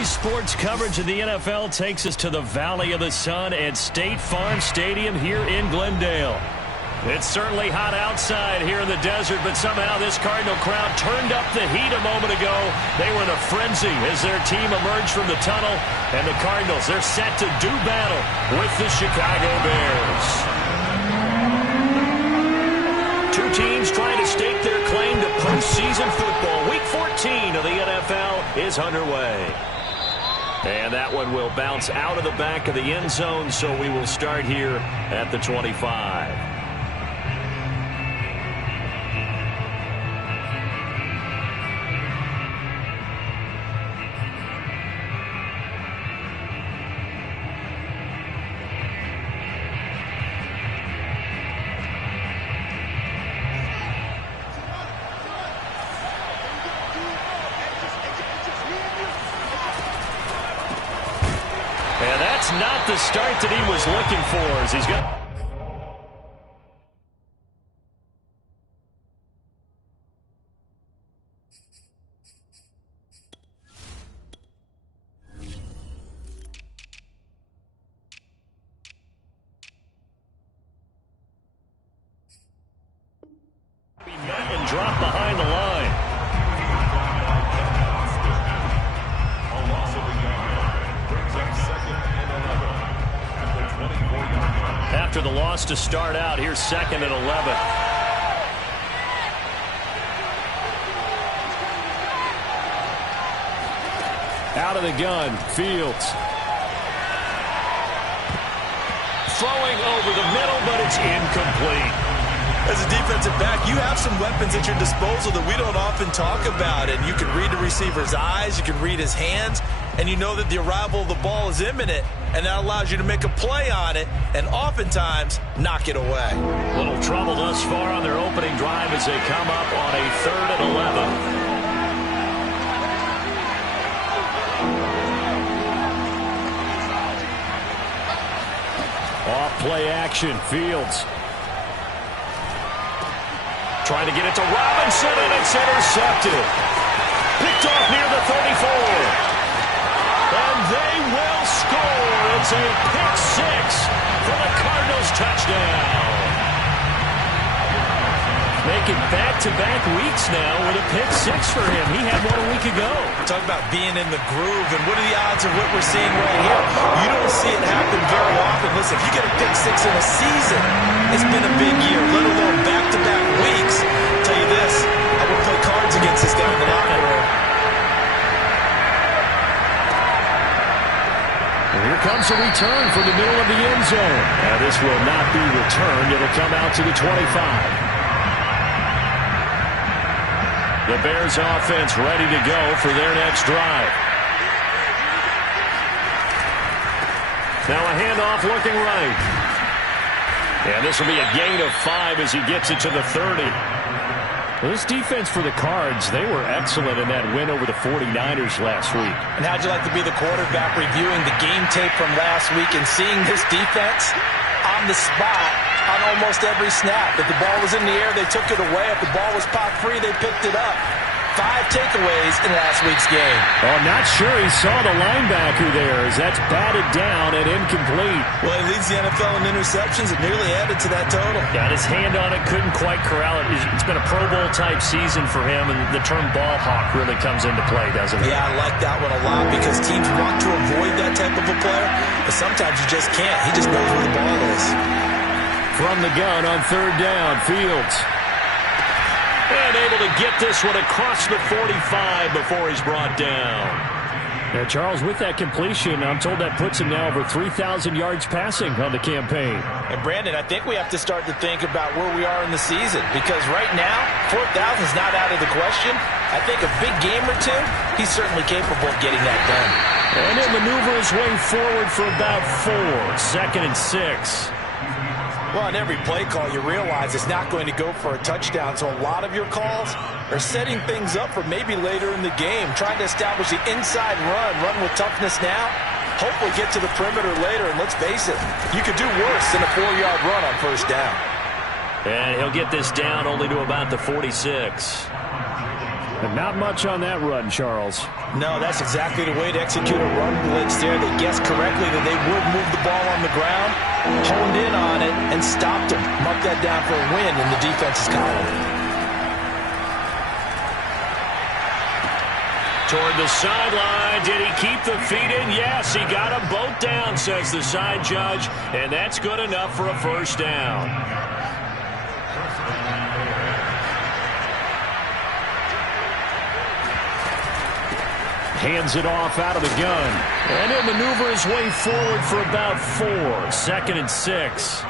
Daily sports coverage of the NFL takes us to the Valley of the Sun at State Farm Stadium here in Glendale. It's certainly hot outside here in the desert, but somehow this Cardinal crowd turned up the heat a moment ago. They were in a frenzy as their team emerged from the tunnel, and the Cardinals, they're set to do battle with the Chicago Bears. Two teams trying to stake their claim to postseason football. Week 14 of the NFL is underway. And that one will bounce out of the back of the end zone, so we will start here at the 25. Not the start that he was looking for as he's got. Be met and drop behind the line. After the loss to start out, here's 2nd and 11. Out of the gun, Fields. Throwing over the middle, but it's incomplete. As a defensive back, you have some weapons at your disposal that we don't often talk about. And you can read the receiver's eyes, you can read his hands, and you know that the arrival of the ball is imminent. And that allows you to make a play on it and oftentimes knock it away. Little trouble thus far on their opening drive as they come up on a 3rd and 11. Off play action, Fields. Trying to get it to Robinson, and it's intercepted. Picked off near the 34. And they will score. It's a pick 6 for the Cardinals touchdown. Making back-to-back weeks now with a pick 6 for him. He had one a week ago. Talk about being in the groove, and what are the odds of what we're seeing right here? You don't see it happen very often. Listen, if you get a pick 6 in a season, it's been a big year, let alone back-to-back weeks. I'll tell you this, I would play cards against this guy in the locker room. Here comes a return from the middle of the end zone. Now this will not be returned. It'll come out to the 25. The Bears offense ready to go for their next drive. Now a handoff looking right. And this will be a gain of 5 as he gets it to the 30. Well, this defense for the Cards, they were excellent in that win over the 49ers last week. And how'd you like to be the quarterback reviewing the game tape from last week and seeing this defense on the spot on almost every snap? If the ball was in the air, they took it away. If the ball was pop free, they picked it up. 5 takeaways in last week's game. Oh, not sure he saw the linebacker there as that's batted down and incomplete. Well, he leads the NFL in interceptions. It nearly added to that total. Got his hand on it, couldn't quite corral it. It's been a Pro Bowl-type season for him, and the term ball hawk really comes into play, doesn't it? Yeah, I like that one a lot because teams want to avoid that type of a player, but sometimes you just can't. He just knows where the ball is. From the gun on 3rd down, Fields. And able to get this one across the 45 before he's brought down. Now, Charles, with that completion, I'm told that puts him now over 3,000 yards passing on the campaign. And, Brandon, I think we have to start to think about where we are in the season because right now, 4,000 is not out of the question. I think a big game or two, he's certainly capable of getting that done. And he'll maneuver his way forward for about 4. 2nd and 6. Well, on every play call, you realize it's not going to go for a touchdown, so a lot of your calls are setting things up for maybe later in the game, trying to establish the inside run with toughness now, hopefully get to the perimeter later, and let's face it, you could do worse than a 4-yard run on 1st down. And he'll get this down only to about the 46. And not much on that run, Charles. No, that's exactly the way to execute a run blitz there. They guessed correctly that they would move the ball on the ground, honed in on it, and stopped them. Mark that down for a win in the defense's column. Toward the sideline. Did he keep the feet in? Yes, he got them both down, says the side judge. And that's good enough for a first down. Hands it off out of the gun. And he'll maneuver his way forward for about 4. 2nd and 6.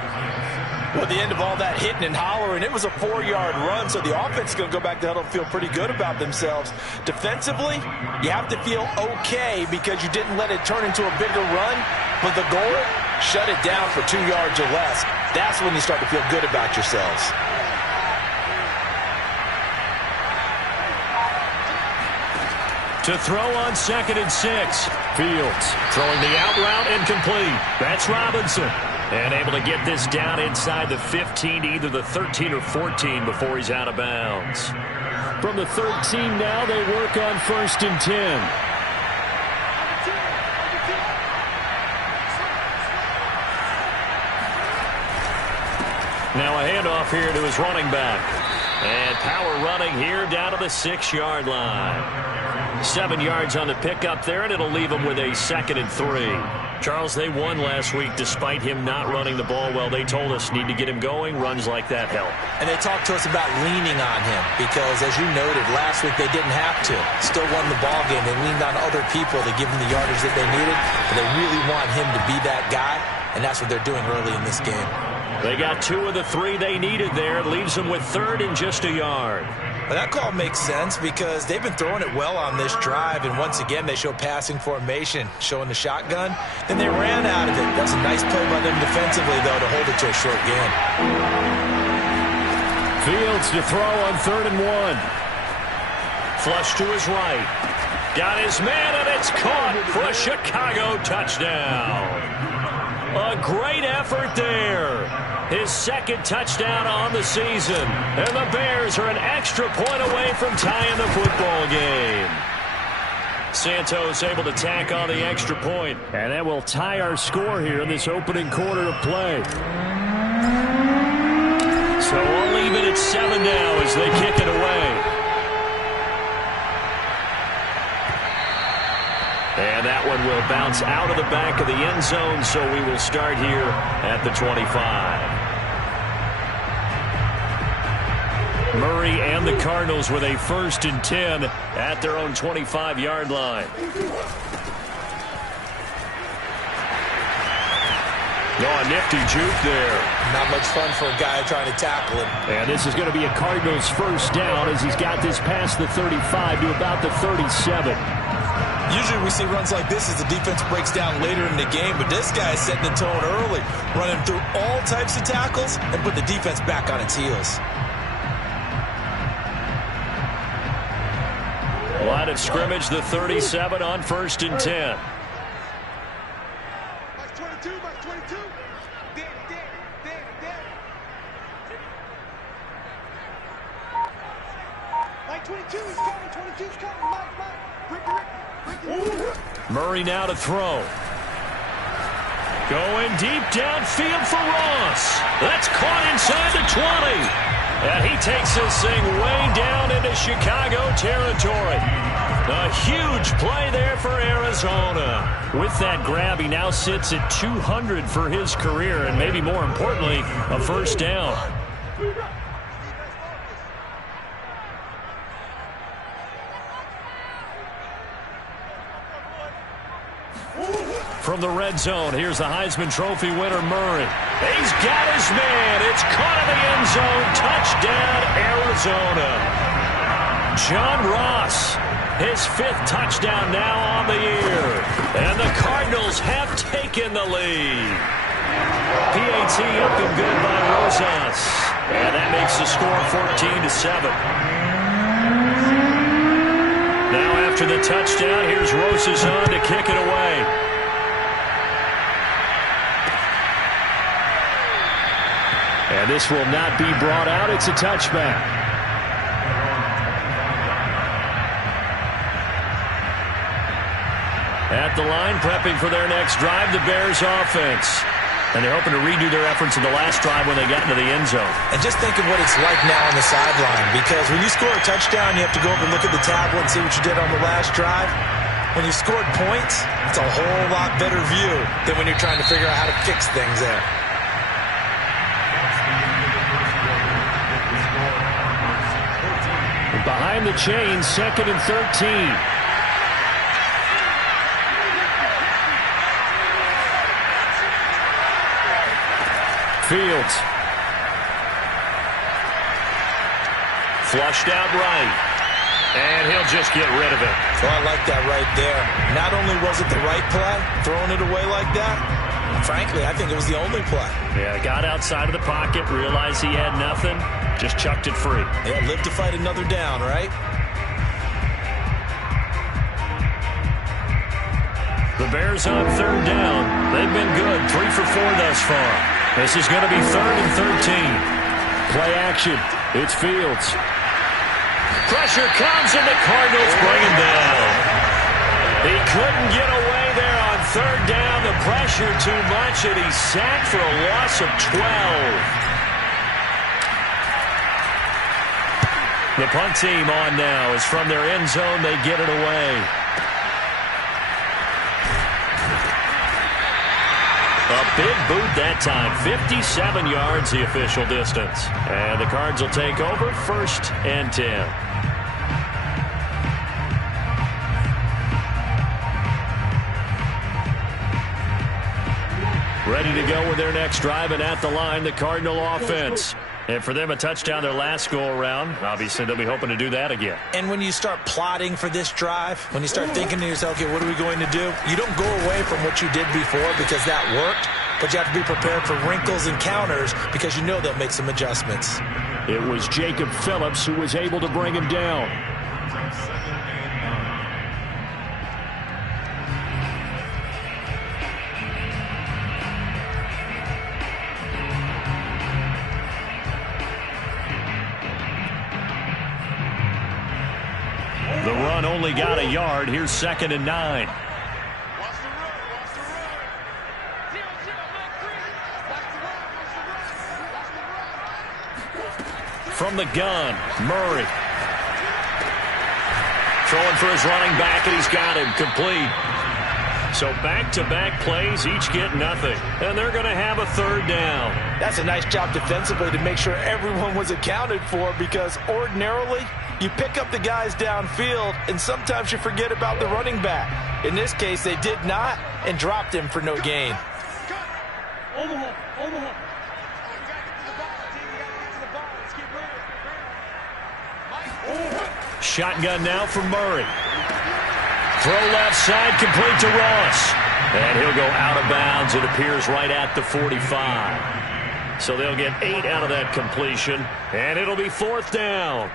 Well, at the end of all that hitting and hollering, it was a 4-yard run, so the offense is going to go back to huddle and feel pretty good about themselves. Defensively, you have to feel okay because you didn't let it turn into a bigger run, but the goal, shut it down for 2 yards or less. That's when you start to feel good about yourselves. To throw on 2nd and 6. Fields throwing the out route incomplete. That's Robinson. And able to get this down inside the 15 to either the 13 or 14 before he's out of bounds. From the 13 now, they work on 1st and 10. Now a handoff here to his running back. And power running here down to the 6-yard line. 7 yards on the pickup there, and it'll leave him with a 2nd and 3. Charles, they won last week despite him not running the ball well. They told us need to get him going. Runs like that help. And they talked to us about leaning on him because, as you noted, last week they didn't have to. Still won the ball game. They leaned on other people to give him the yardage that they needed. But they really want him to be that guy, and that's what they're doing early in this game. They got 2 of the 3 they needed there. It leaves them with 3rd and just a yard. Well, that call makes sense because they've been throwing it well on this drive, and once again they show passing formation, showing the shotgun. Then they ran out of it. That's a nice play by them defensively, though, to hold it to a short gain. Fields to throw on 3rd and 1. Flush to his right. Got his man, and it's caught for a Chicago touchdown. A great effort there. His 2nd touchdown on the season. And the Bears are an extra point away from tying the football game. Santos able to tack on the extra point. And that will tie our score here in this opening quarter of play. So we'll leave it at 7 now as they kick it away. And that one will bounce out of the back of the end zone, so we will start here at the 25. Murray and the Cardinals with a 1st and 10 at their own 25-yard line. Oh, a nifty juke there. Not much fun for a guy trying to tackle him. And this is going to be a Cardinals 1st down as he's got this past the 35 to about the 37. Usually we see runs like this as the defense breaks down later in the game, but this guy is setting the tone early, running through all types of tackles and put the defense back on its heels. Line of scrimmage, the 37 on 1st and 10. Box 22, box 22. Mike 22 is coming, 22 is coming. Mike. Murray now to throw. Going deep downfield for Ross. That's caught inside the 20. And he takes this thing way down into Chicago territory. A huge play there for Arizona. With that grab, he now sits at 200 for his career, and maybe more importantly, a 1st down. From the red zone, here's the Heisman Trophy winner, Murray. He's got his man. It's caught in the end zone. Touchdown, Arizona. John Ross, his 5th touchdown now on the year. And the Cardinals have taken the lead. PAT up and good by Rosas. And that makes the score 14-7. Now after the touchdown, here's Rosas on to kick it away. And this will not be brought out. It's a touchback. At the line, prepping for their next drive, the Bears offense. And they're hoping to redo their efforts in the last drive when they got into the end zone. And just think of what it's like now on the sideline, because when you score a touchdown, you have to go over and look at the tablet and see what you did on the last drive. When you scored points, it's a whole lot better view than when you're trying to figure out how to fix things there. Behind the chains, 2nd and 13. Fields. Flushed out right. And he'll just get rid of it. Well, I like that right there. Not only was it the right play, throwing it away like that, frankly, I think it was the only play. Yeah, got outside of the pocket, realized he had nothing, just chucked it free. Yeah, live to fight another down, right? The Bears on 3rd down. They've been good, 3 for 4 thus far. This is going to be 3rd and 13. Play action. It's Fields. Pressure comes, and the Cardinals bring him down. He couldn't get away there on 3rd down. The pressure too much, and he's sacked for a loss of 12. The punt team on now is from their end zone. They get it away. A big boot that time. 57 yards the official distance. And the Cards will take over 1st and 10. Ready to go with their next drive, and at the line, the Cardinal offense. And for them, a touchdown their last go-around. Obviously, they'll be hoping to do that again. And when you start plotting for this drive, when you start thinking to yourself, okay, what are we going to do? You don't go away from what you did before because that worked, but you have to be prepared for wrinkles and counters because you know they'll make some adjustments. It was Jacob Phillips who was able to bring him down. The run only got a yard. Here's 2nd and 9. From the gun, Murray. Throwing for his running back, and he's got him complete. So back-to-back plays, each get nothing. And they're going to have a 3rd down. That's a nice job defensively to make sure everyone was accounted for, because ordinarily you pick up the guys downfield, and sometimes you forget about the running back. In this case, they did not and dropped him for no gain. Shotgun now for Murray. Throw left side, complete to Ross. And he'll go out of bounds. It appears right at the 45. So they'll get 8 out of that completion, and it'll be 4th down.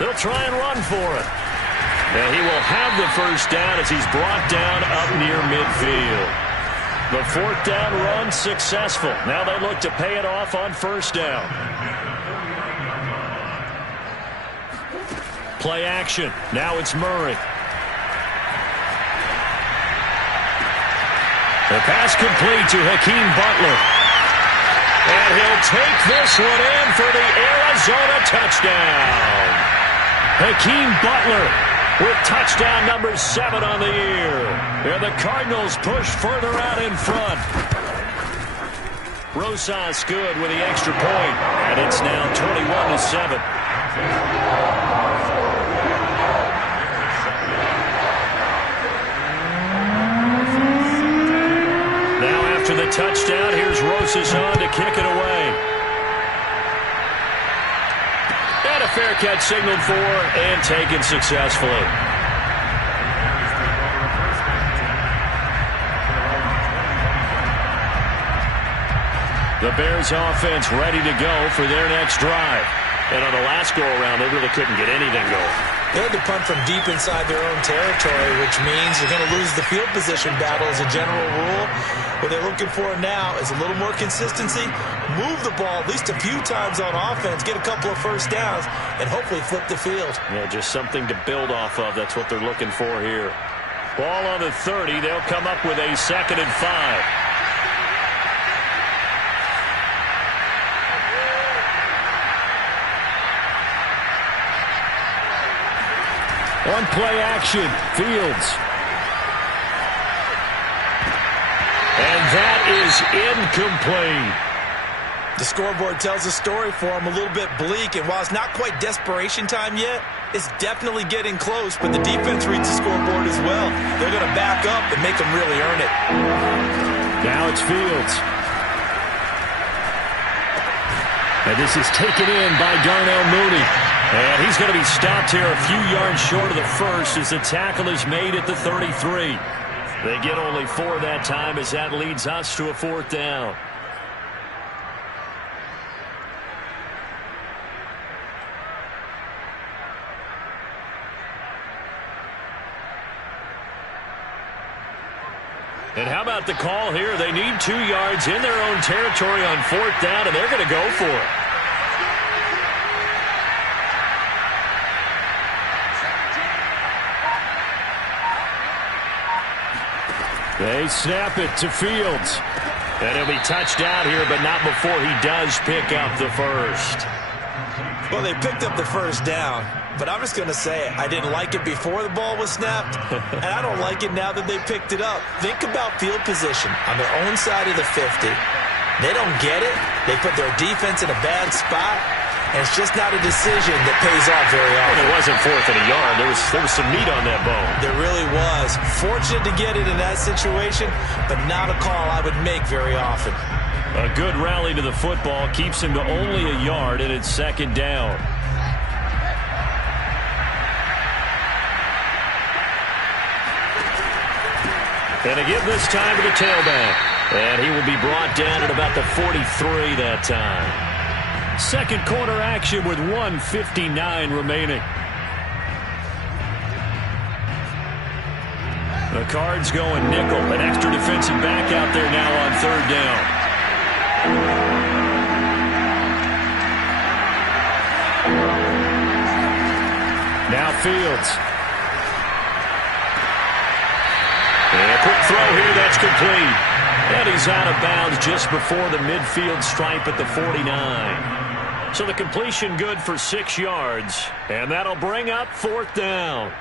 They'll try and run for it. And he will have the 1st down as he's brought down up near midfield. The 4th down run successful. Now they look to pay it off on 1st down. Play action. Now it's Murray. The pass complete to Hakeem Butler. And he'll take this one in for the Arizona touchdown. Hakeem Butler with touchdown number 7 on the year. And the Cardinals push further out in front. Rosas good with the extra point. And it's now 21-7. Now after the touchdown, here's Rosas on to kick it away. And a fair catch signaled for and taken successfully. The Bears offense ready to go for their next drive. And on the last go-around, they really couldn't get anything going. They had to punt from deep inside their own territory, which means you're going to lose the field position battle as a general rule. What they're looking for now is a little more consistency, move the ball at least a few times on offense, get a couple of first downs, and hopefully flip the field. Yeah, just something to build off of. That's what they're looking for here. Ball on the 30. They'll come up with a 2nd and 5. On play action, Fields. And that is incomplete. The scoreboard tells a story for him, a little bit bleak, and while it's not quite desperation time yet, it's definitely getting close, but the defense reads the scoreboard as well. They're going to back up and make them really earn it. Now it's Fields. And this is taken in by Darnell Mooney. And he's going to be stopped here a few yards short of the first as the tackle is made at the 33. They get only 4 that time as that leads us to a 4th down. And how about the call here? They need 2 yards in their own territory on 4th down, and they're going to go for it. They snap it to Fields. And he'll be touched out here, but not before he does pick up the first. Well, they picked up the first down, but I'm just going to say it. I didn't like it before the ball was snapped, and I don't like it now that they picked it up. Think about field position on their own side of the 50. They don't get it. They put their defense in a bad spot, and it's just not a decision that pays off very often. Well, it wasn't 4th and a yard. There was some meat on that bone. There really was. Fortunate to get it in that situation, but not a call I would make very often. A good rally to the football keeps him to only a yard, and it's 2nd down. And again this time to the tailback. And he will be brought down at about the 43 that time. 2nd quarter action with 1:59 remaining. The Cards going nickel. An extra defensive back out there now on 3rd down. Now Fields. And a quick throw here, that's complete. And he's out of bounds just before the midfield stripe at the 49. So the completion good for 6 yards. And that'll bring up 4th down.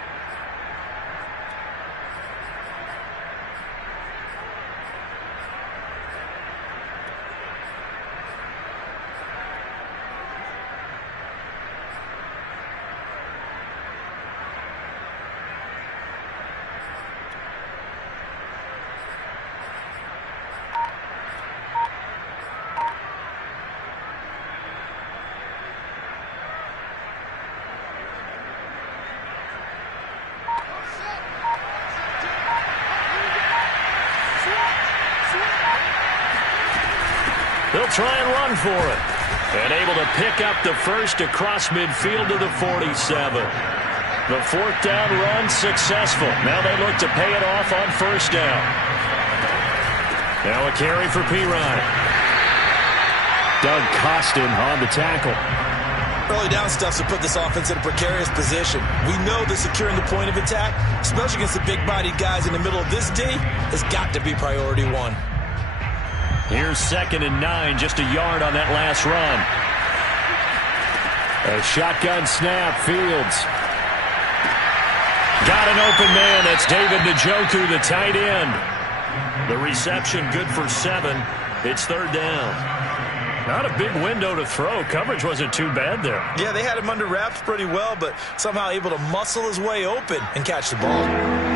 They'll try and run for it. And able to pick up the first across midfield to the 47. The 4th down run successful. Now they look to pay it off on 1st down. Now a carry for Pirine. Doug Costin on the tackle. Early down stuff to put this offense in a precarious position. We know that securing the point of attack, especially against the big-bodied guys in the middle of this D, has got to be priority 1. Here's 2nd and 9, just a yard on that last run. A shotgun snap, Fields. Got an open man, that's David Njoku, the tight end. The reception good for 7. It's 3rd down. Not a big window to throw. Coverage wasn't too bad there. Yeah, they had him under wraps pretty well, but somehow able to muscle his way open and catch the ball.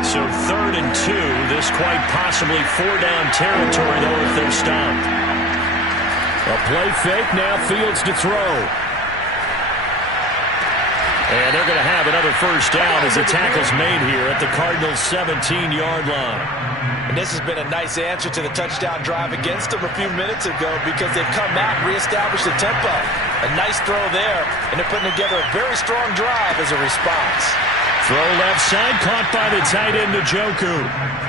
So 3rd and 2. This quite possibly 4-down territory, though, if they're stopped. A play fake, now Fields to throw. And they're going to have another first down as the tackle's made here at the Cardinals' 17-yard line. And this has been a nice answer to the touchdown drive against them a few minutes ago because they've come out and reestablished the tempo. A nice throw there, and they're putting together a very strong drive as a response. Throw left side, caught by the tight end, Njoku.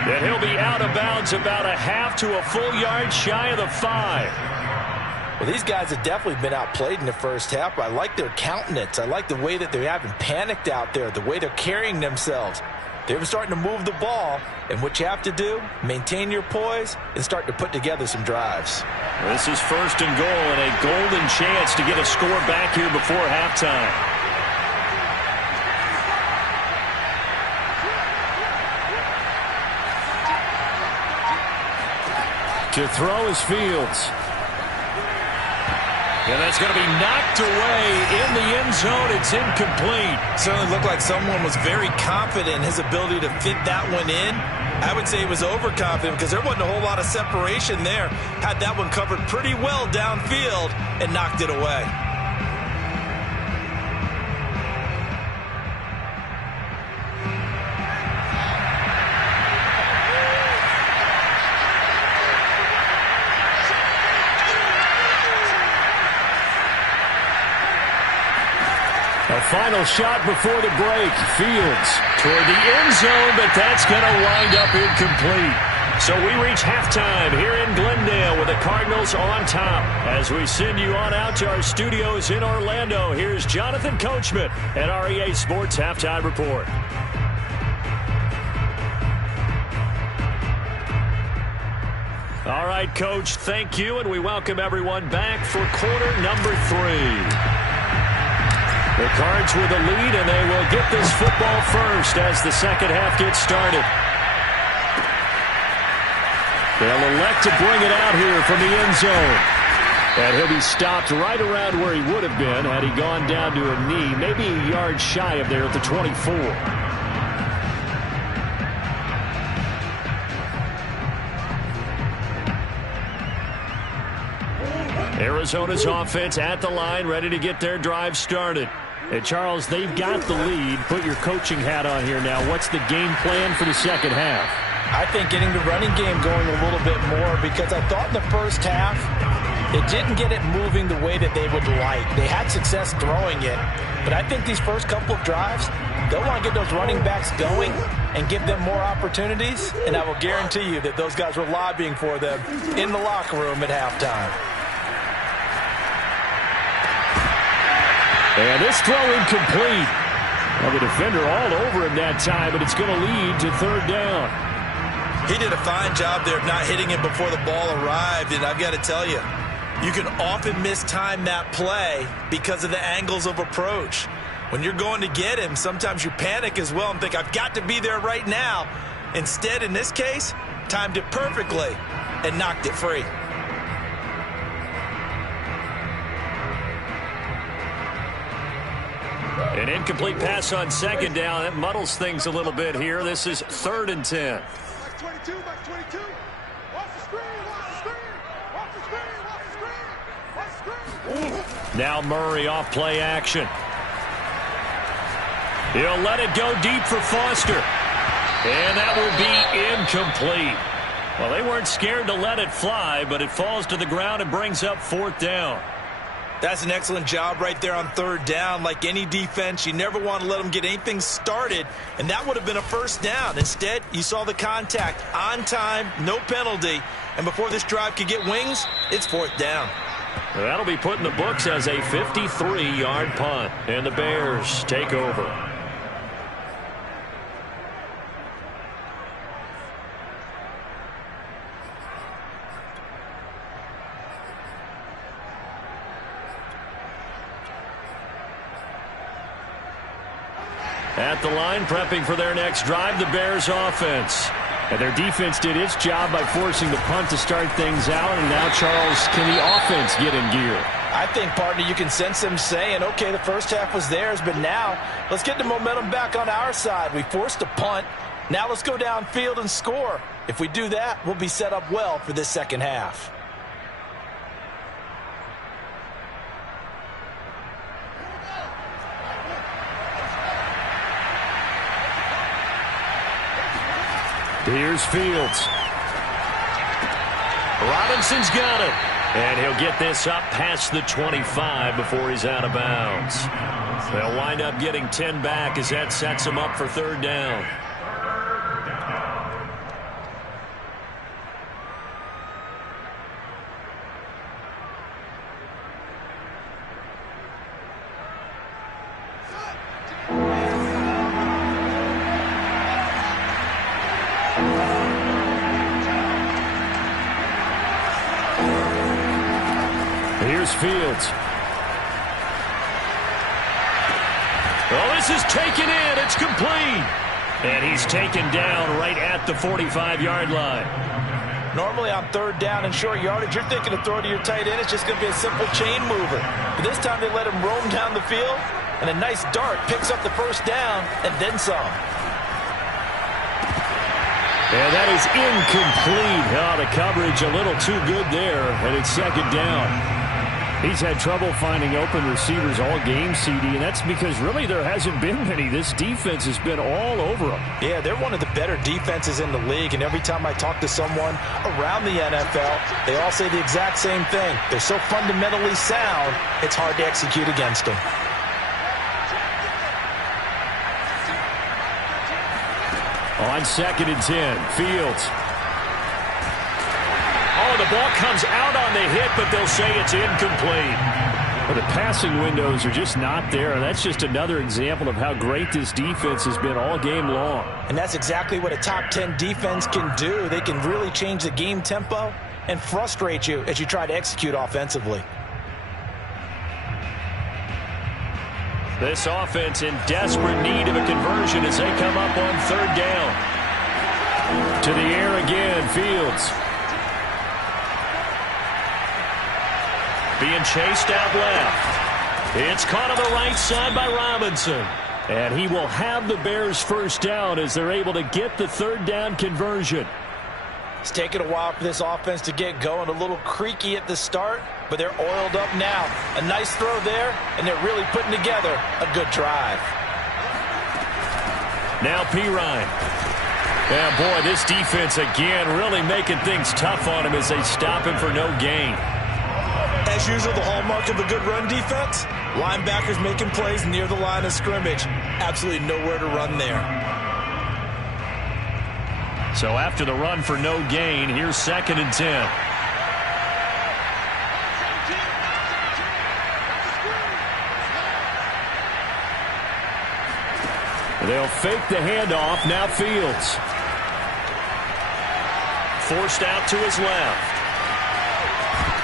And he'll be out of bounds about a half to a full yard shy of the 5. Well, these guys have definitely been outplayed in the first half, but I like their countenance. I like the way that they haven't panicked out there, the way they're carrying themselves. They're starting to move the ball, and what you have to do, maintain your poise and start to put together some drives. This is first and goal and a golden chance to get a score back here before halftime. To throw is Fields. And that's going to be knocked away in the end zone. It's incomplete. Certainly looked like someone was very confident in his ability to fit that one in. I would say he was overconfident because there wasn't a whole lot of separation there. Had that one covered pretty well downfield and knocked it away. A final shot before the break. Fields toward the end zone, but that's going to wind up incomplete. So we reach halftime here in Glendale with the Cardinals on top. As we send you on out to our studios in Orlando, here's Jonathan Coachman at REA Sports Halftime Report. All right, Coach, thank you, and we welcome everyone back for quarter number 3. The Cards with a lead, and they will get this football first as the second half gets started. They'll elect to bring it out here from the end zone. And he'll be stopped right around where he would have been had he gone down to a knee, maybe a yard shy of there at the 24. Arizona's offense at the line, ready to get their drive started. And Charles, they've got the lead. Put your coaching hat on here now. What's the game plan for the second half? I think getting the running game going a little bit more because I thought in the first half it didn't get it moving the way that they would like. They had success throwing it, but I think these first couple of drives, they'll want to get those running backs going and give them more opportunities, and I will guarantee you that those guys were lobbying for them in the locker room at halftime. And this throw incomplete. Well, the defender all over him that time, but it's going to lead to third down. He did a fine job there of not hitting him before the ball arrived, and I've got to tell you, you can often mistime that play because of the angles of approach. When you're going to get him, sometimes you panic as well and think, I've got to be there right now. Instead, in this case, timed it perfectly and knocked it free. An incomplete pass on second down. That muddles things a little bit here. This is 3rd and 10. Back 22, back 22. Watch the screen, watch the screen. Watch the screen, watch the screen. Watch the screen. Now Murray off play action. He'll let it go deep for Foster. And that will be incomplete. Well, they weren't scared to let it fly, but it falls to the ground and brings up 4th down. That's an excellent job right there on 3rd down. Like any defense, you never want to let them get anything started, and that would have been a first down. Instead, you saw the contact on time, no penalty, and before this drive could get wings, it's 4th down. That'll be put in the books as a 53-yard punt, and the Bears take over. At the line, prepping for their next drive, the Bears offense. And their defense did its job by forcing the punt to start things out. And now, Charles, can the offense get in gear? I think, partner, you can sense them saying, okay, the first half was theirs, but now let's get the momentum back on our side. We forced a punt. Now let's go downfield and score. If we do that, we'll be set up well for this second half. Here's Fields. Robinson's got it. And he'll get this up past the 25 before he's out of bounds. They'll wind up getting 10 back as that sets him up for third down. Here's Fields. Oh, this is taken in. It's complete. And he's taken down right at the 45-yard line. Normally on third down and short yardage, you're thinking to throw to your tight end. It's just going to be a simple chain mover. But this time they let him roam down the field, and a nice dart picks up the first down and then some. And that is incomplete. Oh, the coverage a little too good there, and it's second down. He's had trouble finding open receivers all game, CD, and that's because really there hasn't been many. This defense has been all over them. Yeah, they're one of the better defenses in the league, and every time I talk to someone around the NFL, they all say the exact same thing. They're so fundamentally sound, it's hard to execute against them. On 2nd and 10, Fields. Oh, the ball comes out on the hit, but they'll say it's incomplete. Well, the passing windows are just not there. That's just another example of how great this defense has been all game long. And that's exactly what a top 10 defense can do. They can really change the game tempo and frustrate you as you try to execute offensively. This offense in desperate need of a conversion as they come up on third down. To the air again, Fields. Being chased out left. It's caught on the right side by Robinson. And he will have the Bears first down as they're able to get the third down conversion. It's taken a while for this offense to get going. A little creaky at the start, but they're oiled up now. A nice throw there, and they're really putting together a good drive. Now Pirine. Yeah, boy, this defense again really making things tough on him as they stop him for no gain. As usual, the hallmark of a good run defense, linebackers making plays near the line of scrimmage. Absolutely nowhere to run there. So after the run for no gain, here's 2nd and 10. They'll fake the handoff. Now Fields. Forced out to his left.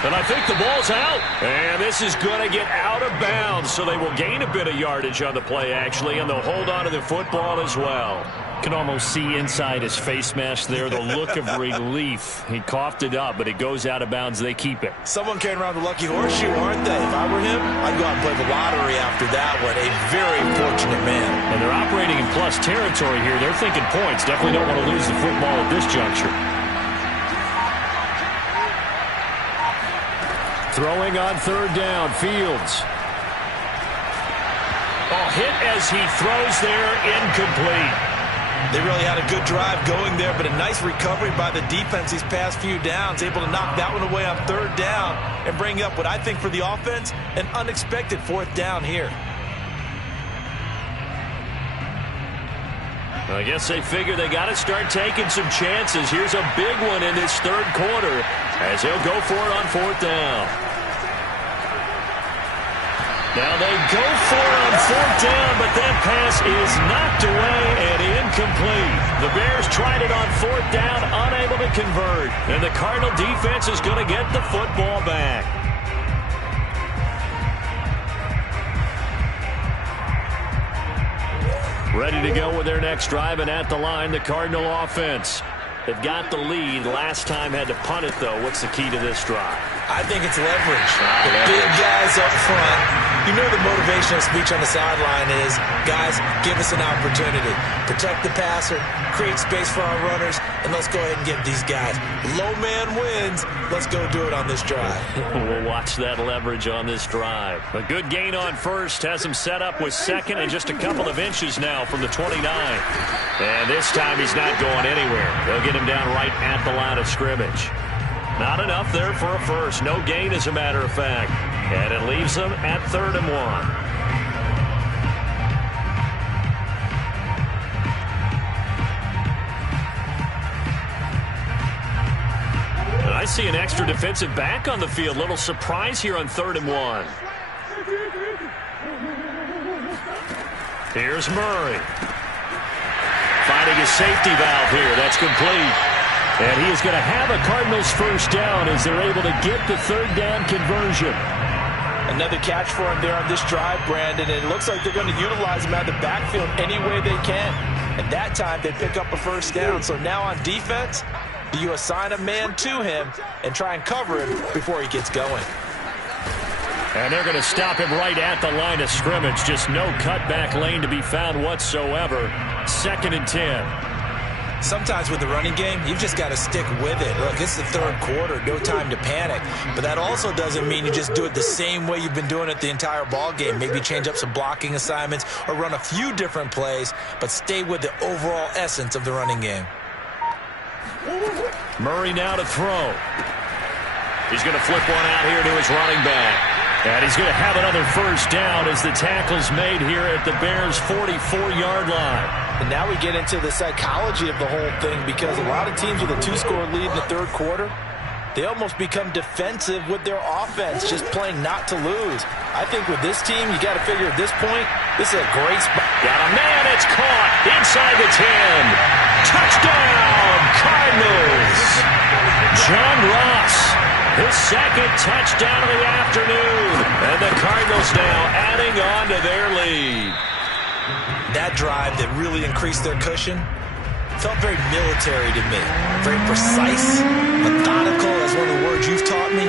And I think the ball's out. And this is going to get out of bounds, so they will gain a bit of yardage on the play, actually, and they'll hold on to the football as well. Can almost see inside his face mask there the look of relief. He coughed it up, but it goes out of bounds. They keep it. Someone carrying around the lucky horseshoe, aren't they? If I were him, I'd go out and play the lottery after that one. A very fortunate man. And they're operating in plus territory here. They're thinking points. Definitely don't want to lose the football at this juncture. Throwing on third down, Fields. Oh, hit as he throws there, incomplete. They really had a good drive going there, but a nice recovery by the defense these past few downs, able to knock that one away on third down and bring up what I think for the offense, an unexpected fourth down here. I guess they figure they got to start taking some chances. Here's a big one in this third quarter as he'll go for it on fourth down. Now they go for it on fourth down, but that pass is knocked away and incomplete. The Bears tried it on fourth down, unable to convert. And the Cardinal defense is going to get the football back. Ready to go with their next drive, and at the line, the Cardinal offense. They've got the lead. Last time had to punt it, though. What's the key to this drive? I think it's leverage. The big guys up front You know the motivational speech on the sideline is, guys, give us an opportunity. Protect the passer, create space for our runners, and let's go ahead and get these guys. Low man wins. Let's go do it on this drive. We'll watch that leverage on this drive. A good gain on first has him set up with second and just a couple of inches now from the 29. And this time he's not going anywhere. They'll get him down right at the line of scrimmage. Not enough there for a first. No gain, as a matter of fact. And it leaves them at 3rd and 1. I see an extra defensive back on the field. Little surprise here on 3rd and 1. Here's Murray. Finding his safety valve here. That's complete. And he is going to have a Cardinals first down as they're able to get the 3rd down conversion. Another catch for him there on this drive, Brandon, and it looks like they're going to utilize him out of the backfield any way they can. And that time they pick up a first down. So now on defense, you assign a man to him and try and cover him before he gets going. And they're going to stop him right at the line of scrimmage. Just no cutback lane to be found whatsoever. 2nd and 10. Sometimes with the running game, you've just got to stick with it. Look, it's the 3rd quarter, no time to panic. But that also doesn't mean you just do it the same way you've been doing it the entire ball game. Maybe change up some blocking assignments or run a few different plays, but stay with the overall essence of the running game. Murray now to throw. He's going to flip one out here to his running back. And he's going to have another first down as the tackle's made here at the Bears' 44-yard line. And now we get into the psychology of the whole thing, because a lot of teams with a 2-score lead in the 3rd quarter, they almost become defensive with their offense, just playing not to lose. I think with this team, you got to figure at this point, this is a great spot. Got a man, it's caught inside the 10. Touchdown, Cardinals. John Ross, his 2nd touchdown of the afternoon. And the Cardinals now adding on to their lead. That drive that really increased their cushion felt very military to me. Very precise, methodical, as one of the words you've taught me.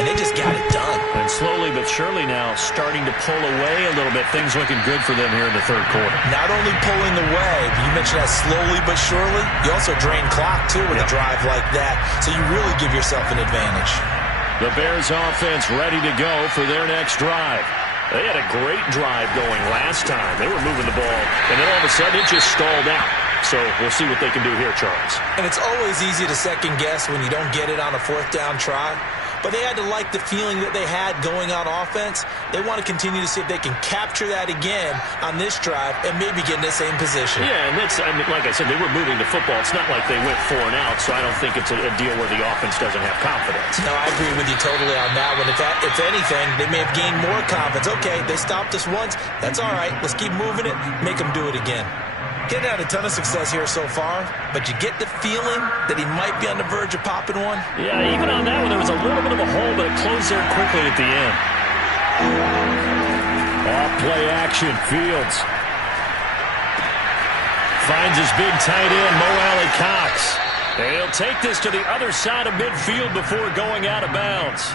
And they just got it done. And slowly but surely now starting to pull away a little bit. Things looking good for them here in the 3rd quarter. Not only pulling away, but you mentioned that slowly but surely. You also drain clock, too, with a drive like that. So you really give yourself an advantage. The Bears offense ready to go for their next drive. They had a great drive going last time. They were moving the ball, and then all of a sudden it just stalled out. So we'll see what they can do here, Charles. And it's always easy to second guess when you don't get it on a 4th down try. But they had to like the feeling that they had going on offense. They want to continue to see if they can capture that again on this drive and maybe get in the same position. Yeah, and like I said, they were moving the football. It's not like they went 4 and out, so I don't think it's a deal where the offense doesn't have confidence. No, I agree with you totally on that one. If anything, they may have gained more confidence. Okay, they stopped us once. That's all right. Let's keep moving it. Make them do it again. Getting had a ton of success here so far, but you get the feeling that he might be on the verge of popping one. Yeah, even on that one, there was a little bit of a hole, but it closed there quickly at the end. Off play action, Fields. Finds his big tight end, Mo Alley-Cox. And he'll take this to the other side of midfield before going out of bounds.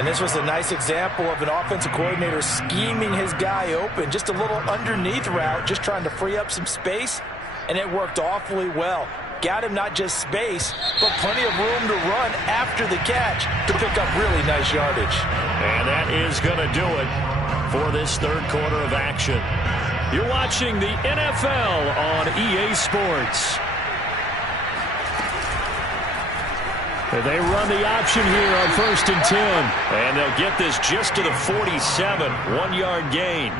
And this was a nice example of an offensive coordinator scheming his guy open. Just a little underneath route, just trying to free up some space, and it worked awfully well. Got him not just space, but plenty of room to run after the catch to pick up really nice yardage. And that is going to do it for this 3rd quarter of action. You're watching the NFL on EA Sports. They run the option here on 1st and 10. And they'll get this just to the 47. 1-yard gain.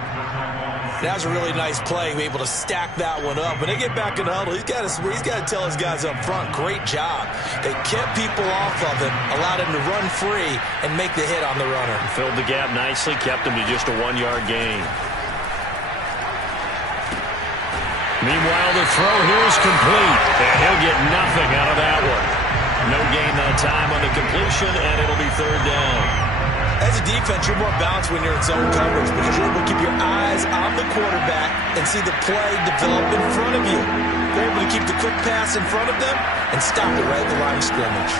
That was a really nice play, able to stack that one up. When they get back in the huddle, he's got to tell his guys up front, great job. They kept people off of him, allowed him to run free and make the hit on the runner. Filled the gap nicely, kept him to just a 1-yard gain. Meanwhile, the throw here is complete. And he'll get nothing out of that one. No gain that time on the completion, and it'll be 3rd down. As a defense, you're more balanced when you're in zone coverage because you're able to keep your eyes on the quarterback and see the play develop in front of you. You're able to keep the quick pass in front of them and stop it right at the line of scrimmage.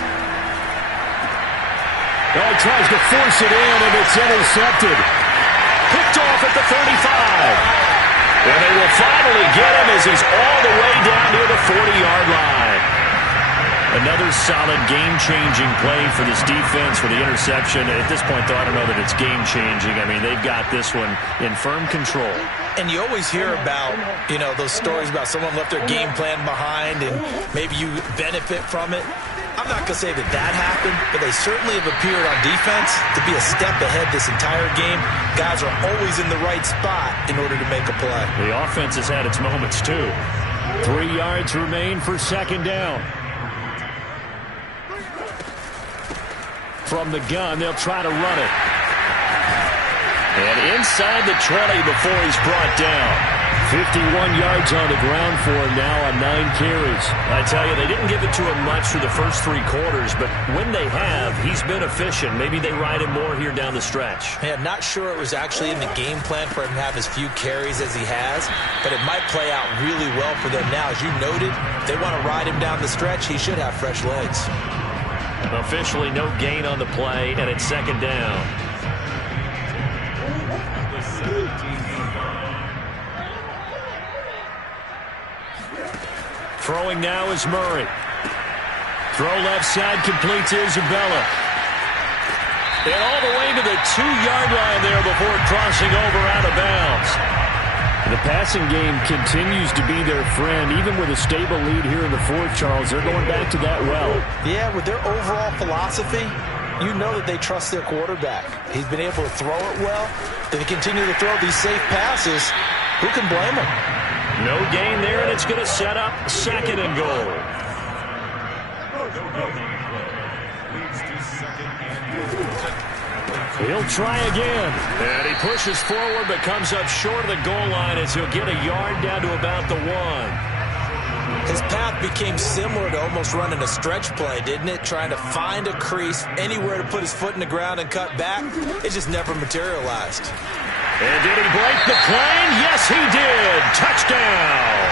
Oh, he tries to force it in, and it's intercepted. picked off at the 35. And they will finally get him as he's all the way down near the 40-yard line. Another solid game-changing play for this defense for the interception. At this point, though, I don't know that it's game-changing. I mean, they've got this one in firm control. And you always hear about, those stories about someone left their game plan behind and maybe you benefit from it. I'm not going to say that happened, but they certainly have appeared on defense to be a step ahead this entire game. Guys are always in the right spot in order to make a play. The offense has had its moments, too. 3 yards remain for second down. From the gun, they'll try to run it. And inside the 20 before he's brought down. 51 yards on the ground for him now on 9 carries. I tell you, they didn't give it to him much for the first 3 quarters, but when they have, he's been efficient. Maybe they ride him more here down the stretch. Man, not sure it was actually in the game plan for him to have as few carries as he has, but it might play out really well for them now. As you noted, if they want to ride him down the stretch, he should have fresh legs. Officially no gain on the play, and it's second down. Throwing now is Murray. Throw left side, complete to Isabella. And all the way to the 2-yard line there before crossing over out of bounds. The passing game continues to be their friend, even with a stable lead here in the fourth, Charles. They're going back to that well. Yeah, with their overall philosophy, you know that they trust their quarterback. He's been able to throw it well. They continue to throw these safe passes. Who can blame them? No gain there, and it's going to set up second and goal. He'll try again. And he pushes forward but comes up short of the goal line as he'll get a yard down to about the 1. His path became similar to almost running a stretch play, didn't it? Trying to find a crease, anywhere to put his foot in the ground and cut back. It just never materialized. And did he break the plane? Yes, he did. Touchdown.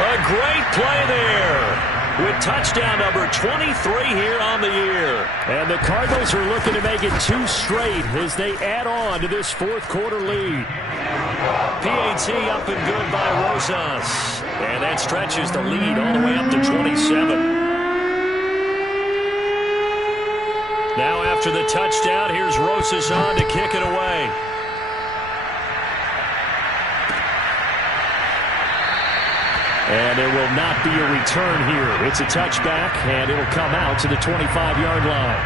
A great play there with touchdown number 23 here on the year. And the Cardinals are looking to make it 2 straight as they add on to this fourth quarter lead. PAT up and good by Rosas. And that stretches the lead all the way up to 27. Now after the touchdown, here's Rosas on to kick it away. And there will not be a return here. It's a touchback, and it'll come out to the 25-yard line.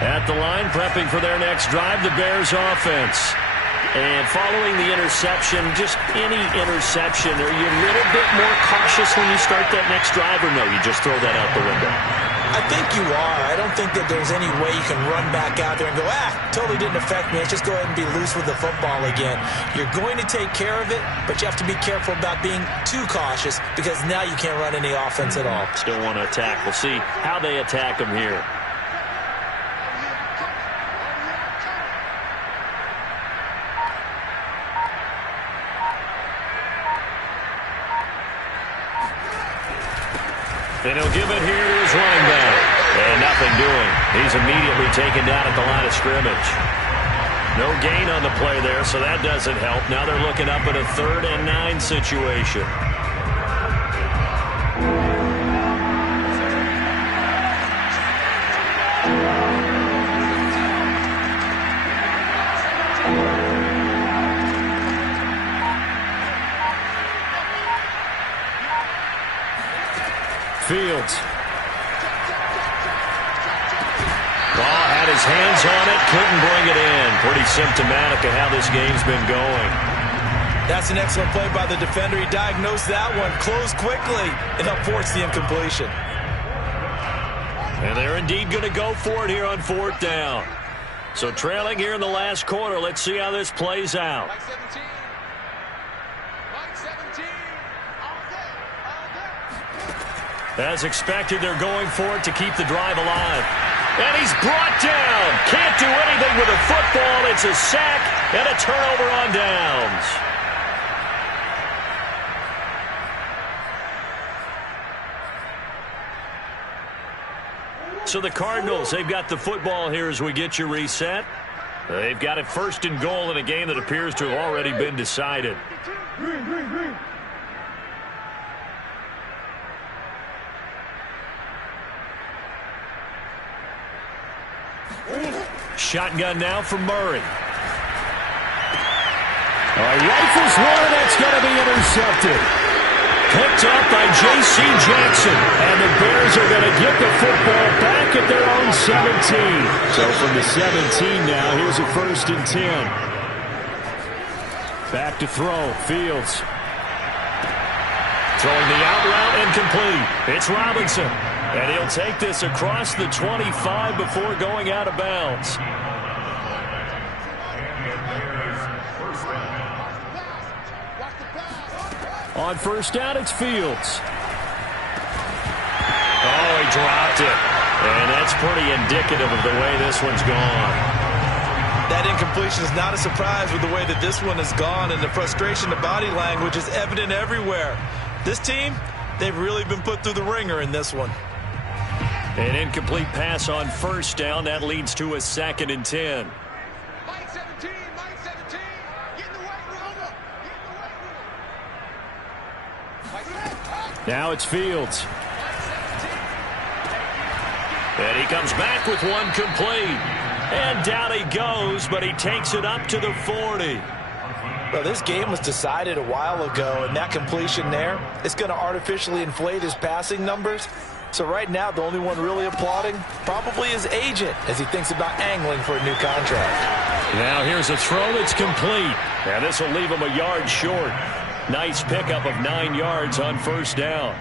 At the line, prepping for their next drive, the Bears offense. And following the interception, just any interception, are you a little bit more cautious when you start that next drive, or no, you just throw that out the window? I think you are. I don't think that there's any way you can run back out there and go, totally didn't affect me. Let's just go ahead and be loose with the football again. You're going to take care of it, but you have to be careful about being too cautious because now you can't run any offense at all. Still want to attack. We'll see how they attack them here. And he'll give it here to his running back. And nothing doing. He's immediately taken down at the line of scrimmage. No gain on the play there, so that doesn't help. Now they're looking up at a 3rd and 9 situation. Fields. Ball had his hands on it, couldn't bring it in. Pretty symptomatic of how this game's been going. That's an excellent play by the defender. He diagnosed that one, closed quickly, and helped force the incompletion. And they're indeed going to go for it here on 4th down. So trailing here in the last quarter, let's see how this plays out. As expected, they're going for it to keep the drive alive. And he's brought down. Can't do anything with a football. It's a sack and a turnover on downs. So the Cardinals, they've got the football here as we get you reset. They've got it 1st and goal in a game that appears to have already been decided. Shotgun now for Murray. Rifles one, that's going to be intercepted. Picked up by J.C. Jackson. And the Bears are going to get the football back at their own 17. So from the 17 now, here's a 1st and 10. Back to throw. Fields. Throwing the out route incomplete. It's Robinson. And he'll take this across the 25 before going out of bounds. On 1st down, it's Fields. Oh, he dropped it. And that's pretty indicative of the way this one's gone. That incompletion is not a surprise with the way that this one has gone, and the frustration, the body language is evident everywhere. This team, they've really been put through the ringer in this one. An incomplete pass on 1st down. That leads to a 2nd and 10. Now it's Fields. And he comes back with one complete. And down he goes, but he takes it up to the 40. Well, this game was decided a while ago, and that completion there is going to artificially inflate his passing numbers. So right now, the only one really applauding probably his agent as he thinks about angling for a new contract. Now here's a throw that's complete. And this will leave him a yard short. Nice pickup of 9 yards on 1st down.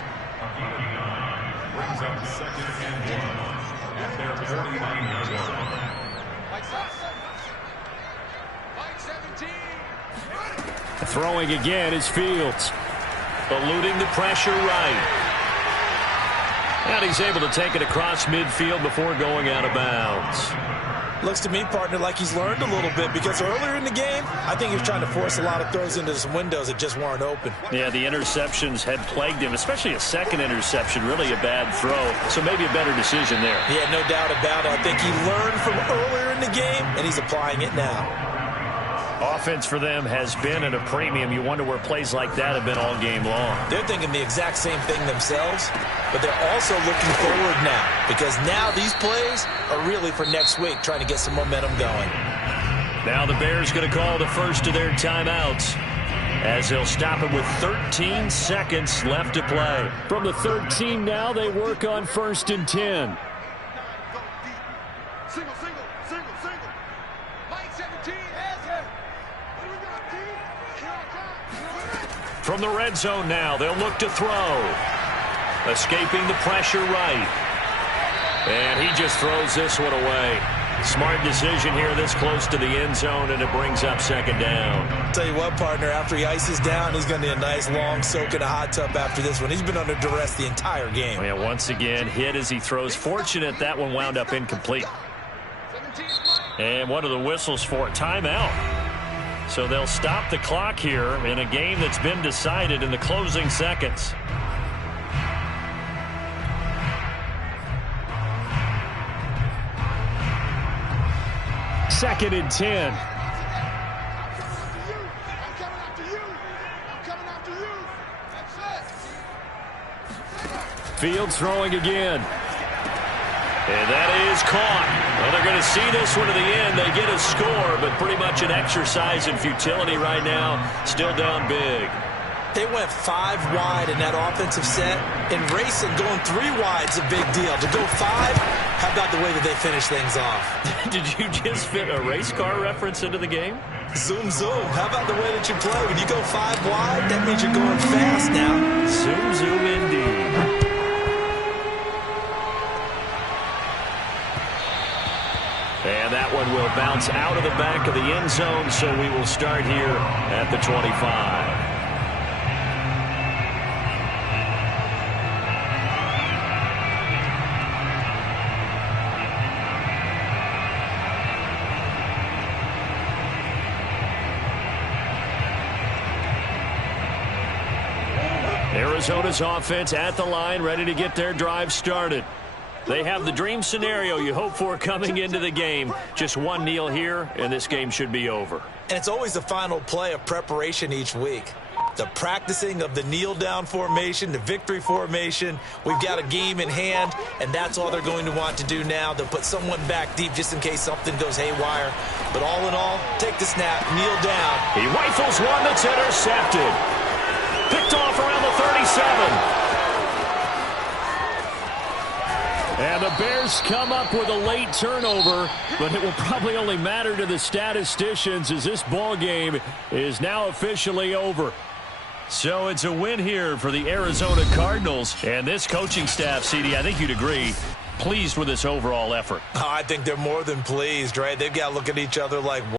Throwing again is Fields. Eluding the pressure right. And he's able to take it across midfield before going out of bounds. Looks to me, partner, like he's learned a little bit, because earlier in the game, I think he was trying to force a lot of throws into some windows that just weren't open. Yeah, the interceptions had plagued him, especially a second interception, really a bad throw. So maybe a better decision there. Yeah, no doubt about it. I think he learned from earlier in the game, and he's applying it now. Offense for them has been at a premium. You wonder where plays like that have been all game long. They're thinking the exact same thing themselves, but they're also looking forward now, because now these plays are really for next week, trying to get some momentum going. Now the Bears going to call the first of their timeouts, as they'll stop it with 13 seconds left to play. From the 13 now, they work on 1st and 10. Single. Line 17. From the red zone now, they'll look to throw. Escaping the pressure right. And he just throws this one away. Smart decision here this close to the end zone, and it brings up 2nd down. I'll tell you what, partner, after he ices down, he's going to need a nice long soak in a hot tub after this one. He's been under duress the entire game. Yeah, once again, hit as he throws. Fortunate that one wound up incomplete. And one of the whistles for a timeout. So they'll stop the clock here in a game that's been decided in the closing seconds. Second and 10. Fields throwing again. And that is caught. Well, they're going to see this one to the end. They get a score, but pretty much an exercise in futility right now. Still down big. They went 5 wide in that offensive set. In racing, going 3 wide is a big deal. To go 5, how about the way that they finish things off? Did you just fit a race car reference into the game? Zoom, zoom. How about the way that you play? When you go 5 wide, that means you're going fast now. Zoom, zoom indeed. And that one will bounce out of the back of the end zone, so we will start here at the 25. Arizona's offense at the line, ready to get their drive started. They have the dream scenario you hope for coming into the game. Just one kneel here, and this game should be over. And it's always the final play of preparation each week. The practicing of the kneel-down formation, the victory formation. We've got a game in hand, and that's all they're going to want to do now. They'll put someone back deep just in case something goes haywire. But all in all, take the snap, kneel down. He rifles one that's intercepted. Picked off around the 37. And the Bears come up with a late turnover, but it will probably only matter to the statisticians as this ball game is now officially over. So it's a win here for the Arizona Cardinals. And this coaching staff, CD, I think you'd agree, pleased with this overall effort. I think they're more than pleased, right? They've got to look at each other like,